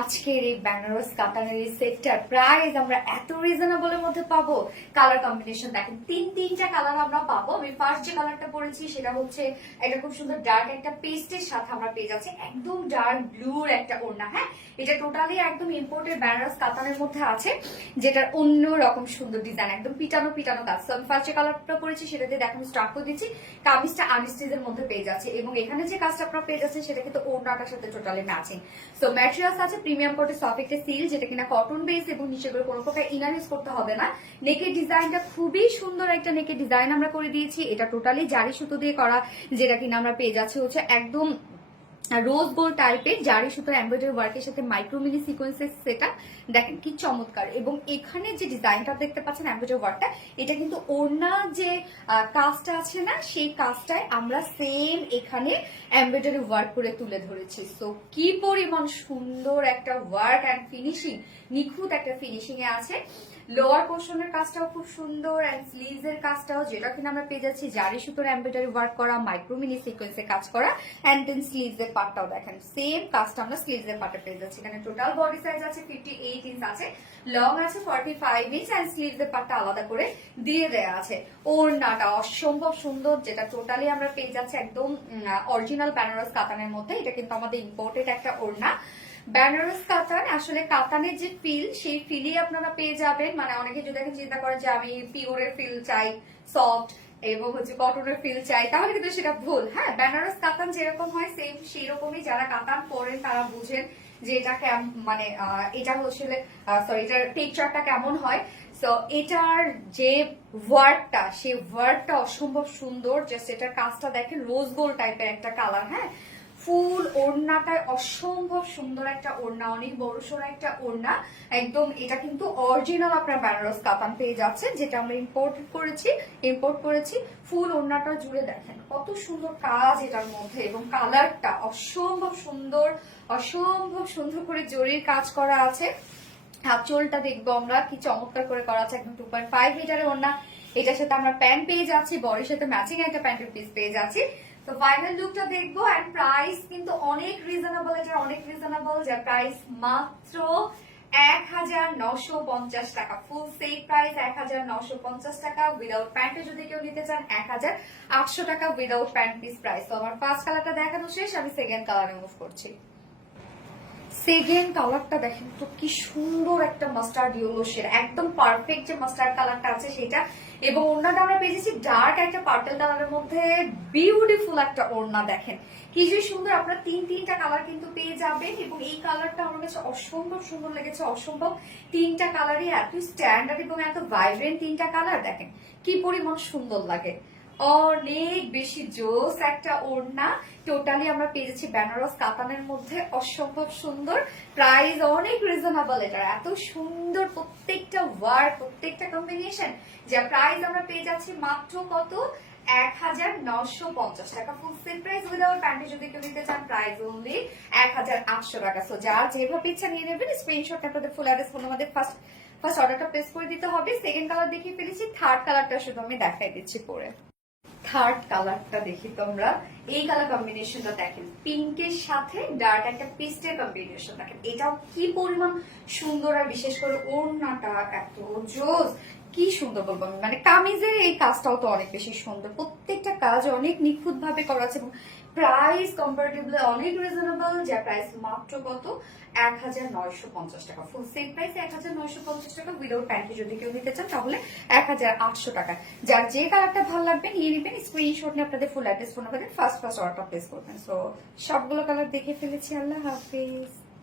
আজকের এই বেনারস কাতানের এই সেটটার প্রাইস আমরা এত রিজনেবলের মধ্যে পাবো। কালার কম্বিনেশন দেখেন, তিনটা কালার আমরা পাবো। আমি ফার্স্ট যে কালারটা পরেছি সেটা হচ্ছে একটা খুব সুন্দর ডার্ক একটা পেস্টের সাথে আমরা পেয়ে যাচ্ছি একদম ডার্ক ব্লুর একটা ওড়না। হ্যাঁ, এটা টোটালি একদম ইম্পোর্টেড বেনারস কাতানের মধ্যে আছে, যেটার অন্য রকম সুন্দর ডিজাইন, একদম পিটানো কাজ। তো আমি ফার্স্ট যে কালারটা পরেছি সেটা দিয়ে দেখেন স্টার্ট করে দিচ্ছি। কামিজটা আনস্টিচের মধ্যে পেয়ে যাচ্ছে এবং এখানে যে কাজটা আপনারা পেয়ে যাচ্ছেন সেটা কিন্তু ওড়নাটার সাথে টোটালি ম্যাচিং। সো ম্যাটেরিয়ালস আছে প্রিমিয়াম কোটে সফট সিল, যেটা কিনা কটন বেস এবং নিচে করে কোনো প্রকার ইনার ইউজ করতে হবে না। নেকের ডিজাইনটা খুবই সুন্দর একটা নেকের ডিজাইন আমরা করে দিয়েছি। এটা টোটালি জারি সুতো দিয়ে করা, যেটা কিনা আমরা পেয়ে যাচ্ছি হচ্ছে একদম রোজ গোল্ড টাইপের জারি সুতোর এমব্রয়ডারি ওয়ার্কের সাথে মাইক্রো মিনি সিকোয়েন্সের সেটা দেখেন কি চমৎকার। এবং এখানে যে ডিজাইনটা দেখতে পাচ্ছেন এমব্রয়ডারি ওয়ার্কটা, এটা কিন্তু ওড়না যে কাজটা আছে না, সেই কাজটাই আমরা সেম এখানে এমব্রয়ডারি ওয়ার্ক করে তুলে ধরেছি। সো কি পরিমাণ সুন্দর একটা ওয়ার্ক অ্যান্ড ফিনিশিং, নিখুঁত একটা ফিনিশিং এ আছে। লোয়ার পোর্শনের কাজটাও খুব সুন্দর অ্যান্ড স্লিভস এর কাজটাও, যেটা কিনা আমরা পেয়ে যাচ্ছি জারি সুতোর এমব্রয়ডারি ওয়ার্ক করা, মাইক্রো মিনি সিকোয়েন্সে কাজ করা। অ্যান্ড দেন স্লিভস এর পার্টটাও দেখেন সেম কাজটা আমরা স্লিভস এর পার্টে পেয়ে যাচ্ছি। এখানে টোটাল বডি সাইজ আছে 58 ইঞ্চ আছে, লং আছে 45 ইঞ্চ অ্যান্ড স্লিভস এর পার্টটা আলাদা করে দিয়ে দেওয়া আছে। ওড়নাটা অসম্ভব সুন্দর, যেটা টোটালি আমরা পেয়ে যাচ্ছি একদম অরিজিনাল বেনারস কাতানের মধ্যে। এটা কিন্তু আমাদের ইম্পোর্টেড একটা ওড়না। বেনারস কাতান আসলে কাতানের যে ফিল, সেই ফিলই আপনারা পেয়ে যাবেন। মানে অনেকে যদি এখন চিন্তা করেন যে আমি পিওরের ফিল চাই, সফট এবং হচ্ছে কটনের ফিল চাই, তাহলে কিন্তু সেটা ভুল। হ্যাঁ, বেনারস কাতান যেরকম হয় সেম সেই রকমই। যারা কাতান পরেন তারা বুঝেন যে এটা মানে এটা হচ্ছে সরি, এটার টেক্সচারটা কেমন হয়। সো এটার যে ওয়ার্কটা, সেই ওয়ার্কটা অসম্ভব সুন্দর। জাস্ট এটার কাজটা দেখেন, রোজ গোল্ড টাইপের একটা কালার। হ্যাঁ, ফুল ওড়নাটায় অসম্ভব সুন্দর একটা ওড়না, অনেক বড়সড় একটা ওড়না একদম। এটা কিন্তু অরিজিনাল আপনার বেনারস কাতান পেয়ে যাচ্ছেন, যেটা আমরা ইম্পোর্ট করেছি। ফুল ওড়নাটা জুড়ে দেখেন কত সুন্দর কাজ এটার মধ্যে, এবং কালারটা অসম্ভব সুন্দর করে জরির কাজ করা আছে। চোলটা দেখবো আমরা কি চমৎকার করে করা আছে, একদম 2.5 মিটারের ওড়না। এটার সাথে আমরা প্যান্ট পেয়ে যাচ্ছি, বডির সাথে ম্যাচিং একটা প্যান্টের পিস পেয়ে যাচ্ছি। তো ফাইনাল লুকটা দেখবো। এন্ড প্রাইস কিন্তু অনেক রিজনেবল, এটা অনেক রিজনেবল, যার প্রাইস মাত্র 1950 টাকা। ফুল সেট প্রাইস 1950 টাকা। উইদাউট প্যান্টে যদি কেউ নিতে চান 1800 টাকা উইদাউট প্যান্ট পিস প্রাইস। তো আমার ফার্স্ট কালারটা দেখানো শেষ, আমি সেকেন্ড কালারে মুভ করছি। সেকেন্ড কালারটা দেখেন তো কি সুন্দর একটা মাস্টার্ড ইয়েলো শেড, একদম পারফেক্ট যে মাস্টার্ড কালারটা আছে সেটা। এবং ওড়নাটা আমরা পেয়েছি ডার্ক একটা পার্পল কালারের মধ্যে, বিউটিফুল একটা ওড়না। দেখেন কি যে সুন্দর, আপনারা তিনটা কালার কিন্তু পেয়ে যাবেন। এবং এই কালারটা আমার কাছে অসম্ভব সুন্দর লেগেছে, অসম্ভব। তিনটা কালারই এত স্ট্যান্ডার্ড এবং এত ভাইব্রেন্ট তিনটা কালার, দেখেন কি পরিমাণ সুন্দর লাগে। অনেক বেশি জোস একটা ওড়না। টোটালি আমরা পেয়ে যাচ্ছি বেনারস কাতানের মধ্যে, অসম্ভব সুন্দর। প্রাইস অনেক রিজনেবল, এটা এত সুন্দর প্রত্যেকটা ওয়ার্ক, প্রত্যেকটা কম্বিনেশন। যা প্রাইস আমরা পেয়ে যাচ্ছি মাত্র কত, 1950 টাকা। ফুল সেট প্রাইস উইদাউট প্যান্টে যদি কেউ নিতে চান প্রাইস অনলি 1800 টাকা। সো যার যেভাবে ইচ্ছা নিয়ে নেবেন, স্ক্রিনশট আপনাদের ফুল অ্যাড্রেস ফোন আমাদের ফার্স্ট অর্ডারটা প্লেস করে দিতে হবে। সেকেন্ড কালার দেখিয়ে ফেলেছি, থার্ড কালারটা শুধু আমি দেখাই দিচ্ছি পরে। থার্ড কালারটা দেখি তোমরা, এই কালার কম্বিনেশনটা দেখেন, পিঙ্কের সাথে ডার্ক একটা পেস্টের কম্বিনেশন। দেখেন এটাও কি পরিমাণ সুন্দর, আর বিশেষ করে ওড়নাটা এত জোস, কি সুন্দর বলবো আমি। মানে কামিজের এই কাজটাও তো অনেক বেশি সুন্দর, প্রত্যেকটা কাজ অনেক নিখুঁত ভাবে করা আছে। এবং প্রাইস কম্পারেটিভলি অনেক রিজনেবল, যা প্রাইস মাত্র কত, 1950 টাকা। ফুল সেট প্রাইস 1950 টাকা। উইদাউট প্যান্টে যদি কেউ নিতে চান তাহলে 1800 টাকা। যার যে কালারটা ভালো লাগবে নিয়ে নেবেন, স্ক্রিনশট নিয়ে আপনাদের ফুল অ্যাড্রেস ফোন আমাদের ফার্স্ট অর্ডারটা প্লেস করবেন। সো সবগুলো কালার দেখে ফেলেছি। আল্লাহ হাফিজ।